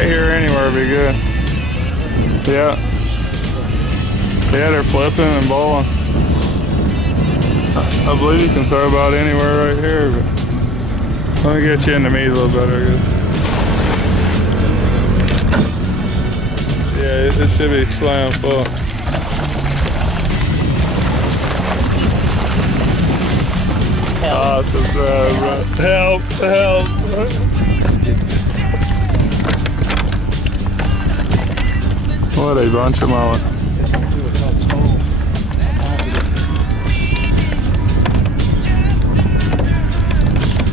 right here anywhere would be good. Yeah. Yeah, they're flipping and bowling. I believe you can throw about anywhere right here. But let me get you into me a little better. Yeah, it should be slam full. Awesome, bro. Help, help. What a bunch of mullet.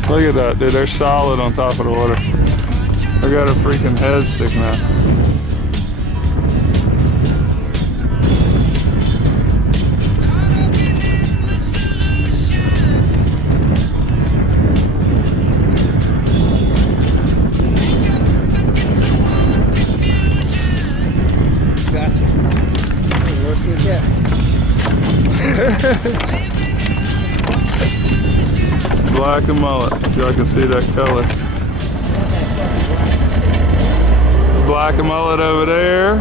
Look at that, dude. They're solid on top of the water. They got a freaking head sticking out. Black and mullet, if y'all can see that color. Black and mullet over there.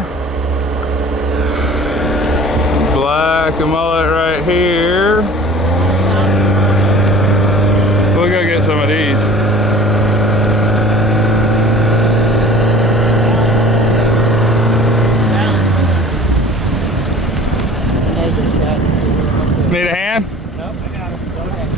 Black and mullet right here. We'll go get some of these. Need a hand? Nope, I got it. Go ahead.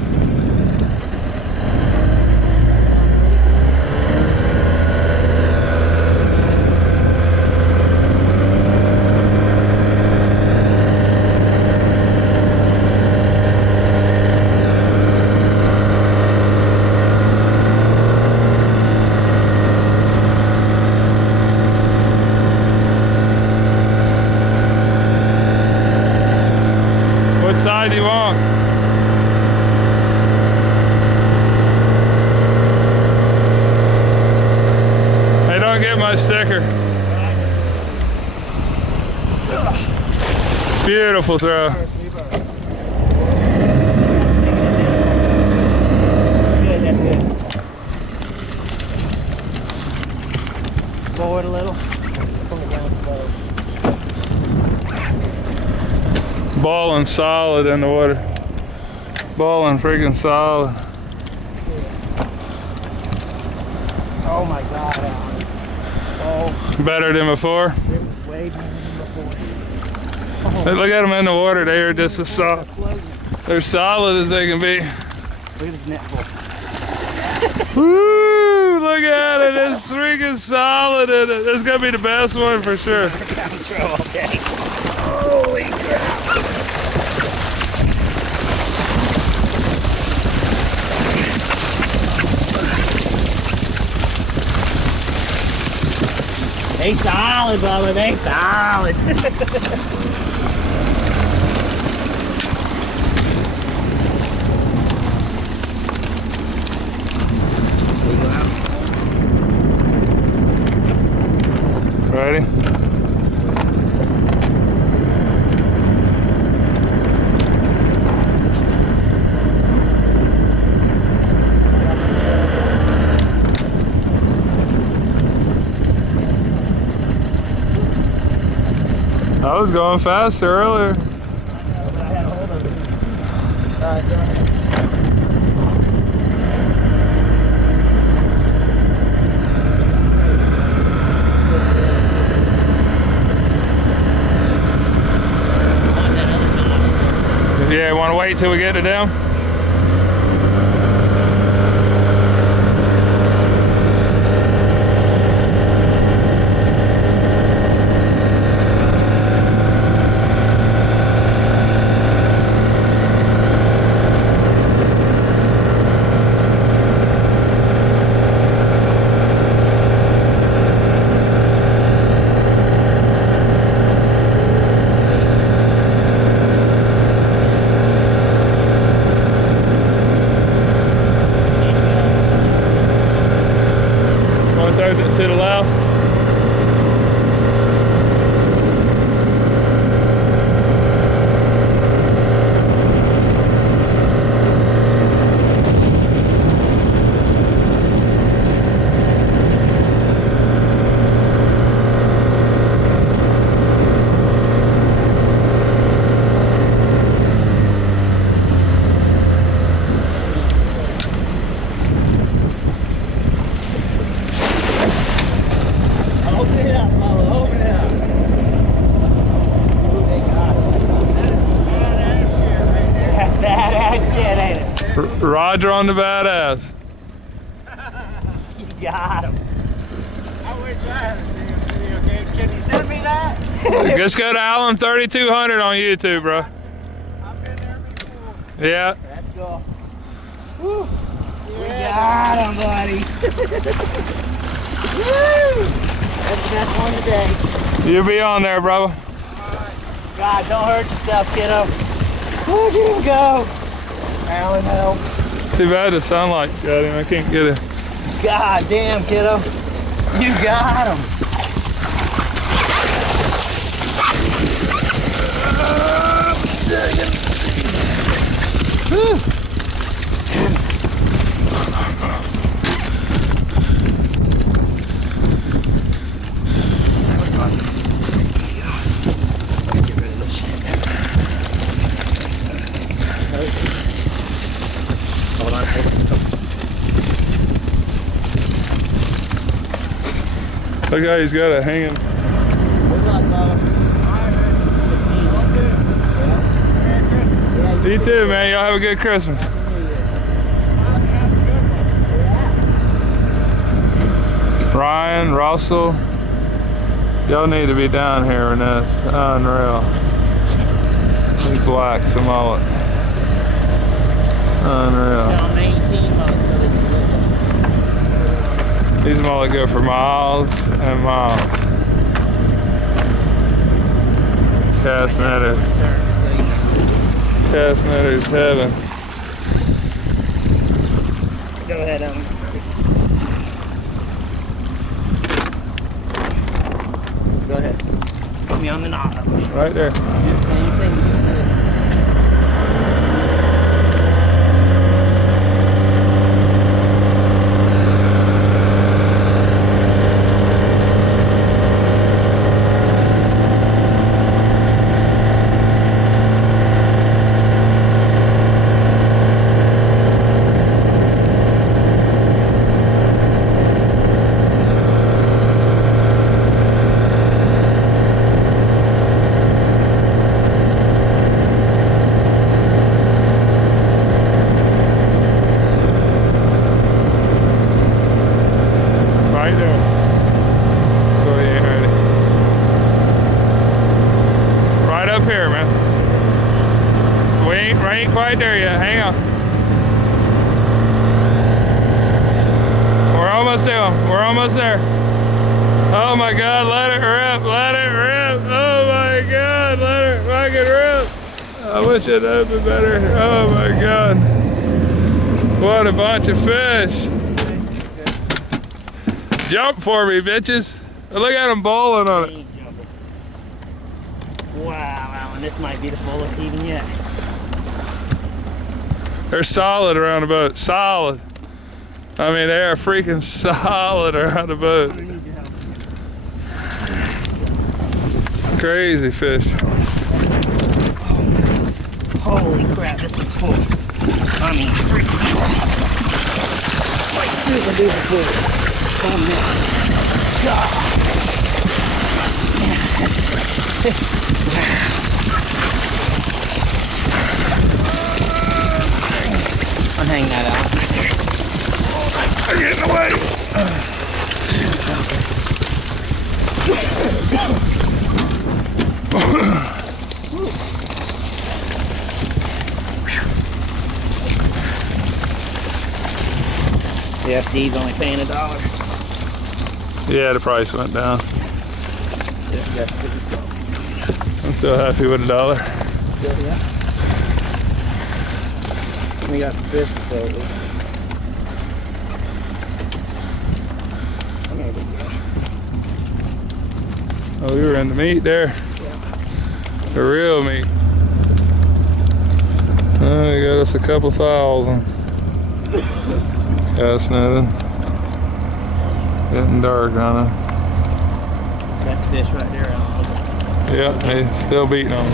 What side do you want? Hey, don't get my sticker. Beautiful throw. Good, that's good. Forward a little. Pull it down slow. Balling solid in the water. Balling freaking solid. Oh my God, Alan. Oh, Better than before. it was way better than before. Hey, look at them in the water. They are just as solid. They're solid as they can be. Look at this net full. Woo! Look at it. It's freaking solid in it. This is gonna be the best one for sure. Holy crap. They solid, Bubba. They solid. Ready? I was going faster earlier. But I had a hold of it. All right, go ahead. Yeah, want to wait till we get it down? To the left. Roger on the badass. You got him. I wish I had a damn video game. Can you send me that? Just go to Allen 3200 on YouTube, bro. I've been there before. Yeah. Let's go. Woo. We got him, buddy. Woo. That's the best one today. You be on there, brother. God, don't hurt yourself, kiddo. Look at him go. Alan, help. Too bad the sunlight's got him. I can't get it. God damn, kiddo. You got him. Look how he's got it hanging. Good luck, brother. You too, man. Y'all have a good Christmas. Ryan, Russell, y'all need to be down here in this. Unreal. He's black, some mullet. Unreal. These mullet go for miles and miles. Cast netter. Cast netter's heaven. Go ahead, Ellen. Go ahead. Put me on the knob. Right there. Do the same thing. Right there. Go ahead, ready. Right up here, man. We ain't quite there yet. Hang on. We're almost there. We're almost there. Oh my God, let it rip. Let it rip. Oh my God, let it fucking rip. I wish it opened better. Oh my God. What a bunch of fish. Jump for me, bitches. Look at them bowling on it. Wow, Alan, this might be the fullest even yet. They're solid around the boat. Solid. I mean, they are freaking solid around the boat. Crazy fish. Holy crap, this one's full. I mean, freaking full. Like super duper full. Oh man. God. Unhang that out. I'm getting away. The FD's only paying $1. Yeah, the price went down. Yes, I'm still happy with $1. yeah. We got some fish to sell. Oh, we were in the meat there. The real meat. Oh, we got us a couple thousand. Cast netting. Getting dark on it. That's fish right there. Yeah, they still beating on them.